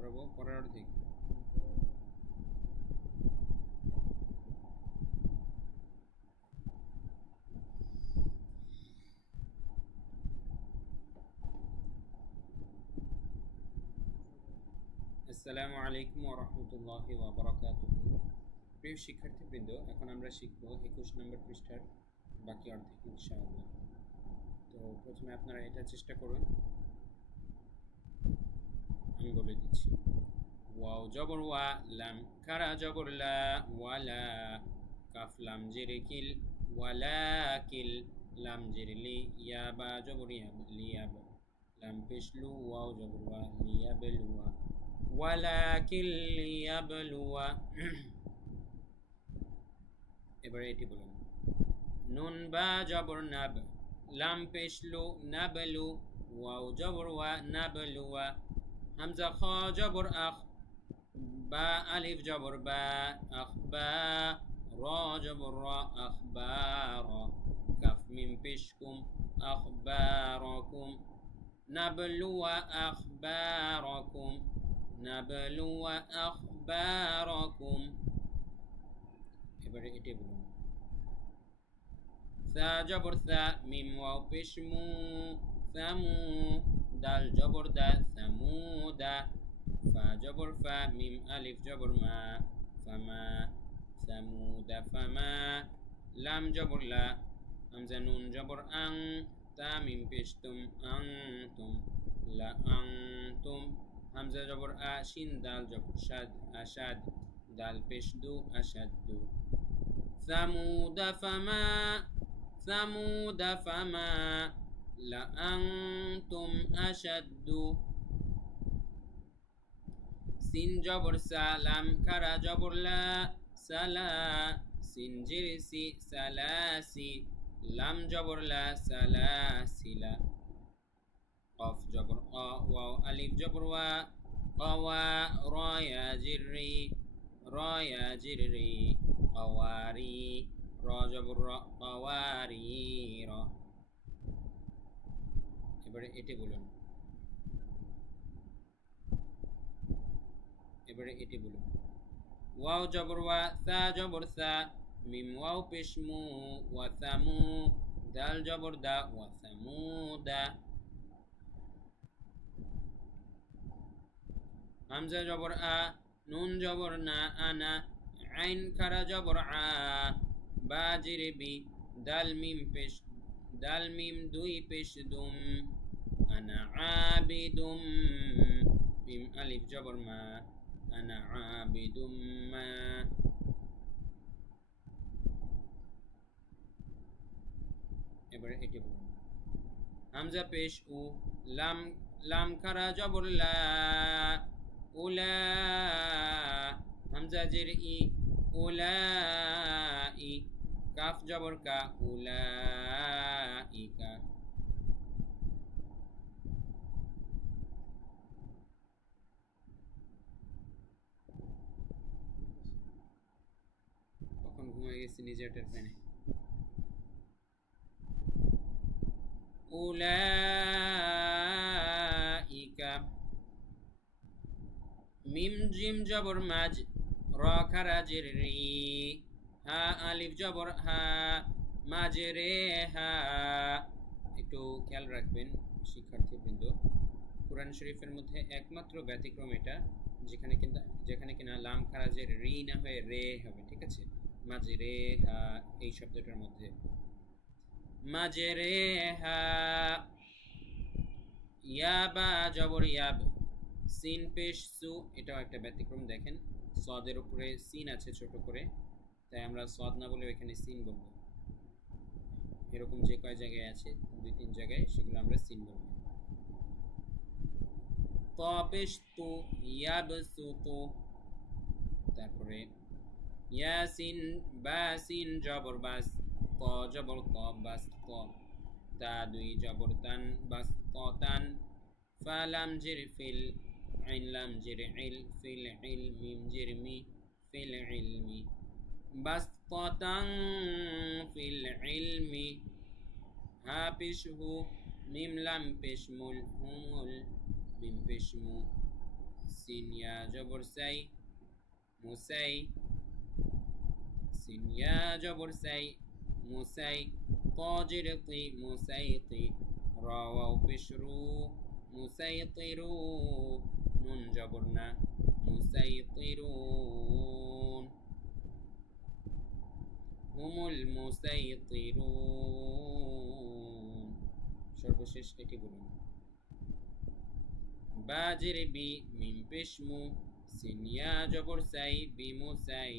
করাবো পরের অর্ধেক। আসসালামু আলাইকুম ওয়া রাহমাতুল্লাহি ওয়া বারাকাতুহু। প্রিয় শিক্ষার্থীবৃন্দ, এখন আমরা শিখব 21 নম্বর পৃষ্ঠার বাকি অর্ধেক ইনশাআল্লাহ। তো প্রথমে আপনারা এটা চেষ্টা করুন, আমি বলে দিচ্ছি। ওয়াও জবর ওয়া, লাম খারা জবর লা, ওয়ালা, কাফ লাম জের কিল, ওয়ালাকিল, লাম জের লি, ইয়া বা জবর ইয়াব, লিয়াব, লাম পেশ লু, ওয়াও জবর ওয়া, লিয়াবলুয়া, ওয়ালাকিল লিয়াবলুয়া। এবারে এটি বলুন। নুন বা জবর নাব, লাম পেশ লু, নাবলু, ওয়াও জবর ওয়া, নাবলুয়া, হামজা খ জবর আখ, বা আলিফ জবর বা, আখবা, র জবর র, আখবার, কাফ মিম পেশ কুম, আখবারকুম, নাবলুয়া আখবারকুম, নাবলুয়া আখবারকুম। এবারে এটি বলুন। সা জবর সা, মিম ওয়াও পেশ মু, সামু, দাল জবর দা, সামুদা, ফা জবর ফা, মিম আলিফ জবর মা, ফামা, সামুদা ফামা, লাম জবর লা, হামজা নুন জবর আং, তা মিম পেশ তুম, আং তুম, লা আং তুম, হামজা জবর আ, শিন দাল জবর শাদ, আশাদ, দাল পেশ দু, আশাদ্দু, সামুদা ফামা, ثمود فما لأنتم أشد। সিন জবর সা, লাম খারা জবর লা, সালা, সিন জির সি, সালাসি, লাম জবর লা, সালাসিলা, কফ জবর অ, ওয়াও আলিফ জবর ওয়া, কওয়া, র ইয়া জির রি, র ইয়া জির রি, কওয়ারি, র জবর র, কওয়ারির। এবারে এটি বলুন। এবারে এটি বলুন। ওয়াও জবর ওয়া, সা জবর সা, মিম ওয়াও পেশ মু, ওয়া সামু, দাল জবর দা, ওয়া সামুদা, হামজা জবর আ, নুন জবর না, আনা, আইন খারা জবর আ, বা জির বি, দাল মিম পেশ, দাল মিম দুই পেশ দুম, আনা আবিদুম, মিম আলিফ জবর মা, আনা আবিদুম মা। এবারে এটি বলুন। হামজা পেশ উ, লাম, লাম খারা জবর লা, উলা, হামজা জের ই, উলাই, কাফ জবর কা, উলাইকা। কখন ঘুমিয়ে গেছি নিজেটার ফ্যানে। উলাইকা, মিম জিম জবর মাজ, র খারা জের রি, হা আলিফ জবর হা, মাঝে রে হা। একটু খেয়াল রাখবেন শিক্ষার্থীবৃন্দ, কুরআন শরীফের মধ্যে একমাত্র ব্যতিক্রম এটা, যেখানে কিনা লাম খারাজের রি না হয়ে রে হবে, ঠিক আছে? মাঝে রে হা, এই শব্দটার মধ্যে মাঝে রে হা। ইয়াবা জবর ইয়াব, সিন পেশ সু, এটাও একটা ব্যতিক্রম। দেখেন সদের উপরে সিন আছে ছোট করে, তাই আমরা সদ না বলে এখানে সিন বলবো। এরকম যে কয় জায়গায় আছে, 2-3 জায়গায়, সেগুলো আমরা সিন বলবো। ত পেশ তু, ইয়াবসুতু, তারপরে ইয়াসিন, বাসিন জবর বাস, ত জবর ত, বাস ত, তা দুই জবর তান, বাস ত তান, ফা লাম জির ফিল, আইন লাম জির ইল, ফিল ইল, মিম জির মি, ফিল ইলমি, বাস ত তাং ফিল ইলমি, হা পেশ হু, মিম লাম পেশ মুল, হুমুল, মিম পেশ মু, সিন ইয়া জবর সাই মুসাই সিন ইয়া জবর সাই মুসাই তাজির তি মুসাইতি রা ওয়াও পেশ রু মুসাইতিরু নুন জবর না মুসাইতিরুন হুমুল মুসাইতিরুন। সর্বশেষ এটি বলুন। বাজির বি মিম পেশ মু সিন ইয়া জবর সাই বিমুসাই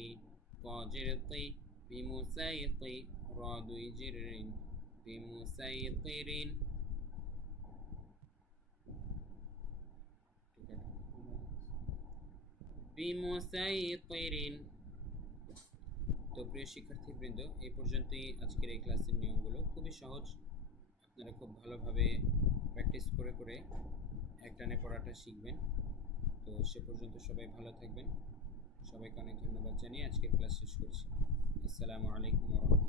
তাজির তি বিমুসাইতি রা দুই জিরিন বিমুসাইতিরিন। বিমুসাইতিরিন। তো প্রিয় শিক্ষার্থীবৃন্দ, এই পর্যন্তই আজকের এই ক্লাসের নিয়মগুলো খুবই সহজ। আপনারা খুব ভালোভাবে প্র্যাকটিস করে করে একটানে পড়াটা শিখবেন। তো সে পর্যন্ত সবাই ভালো থাকবেন। সবাইকে অনেক ধন্যবাদ জানিয়ে আজকের ক্লাস শেষ করছি। আসসালামু আলাইকুম ওয়া রাহমাতুল্লাহ।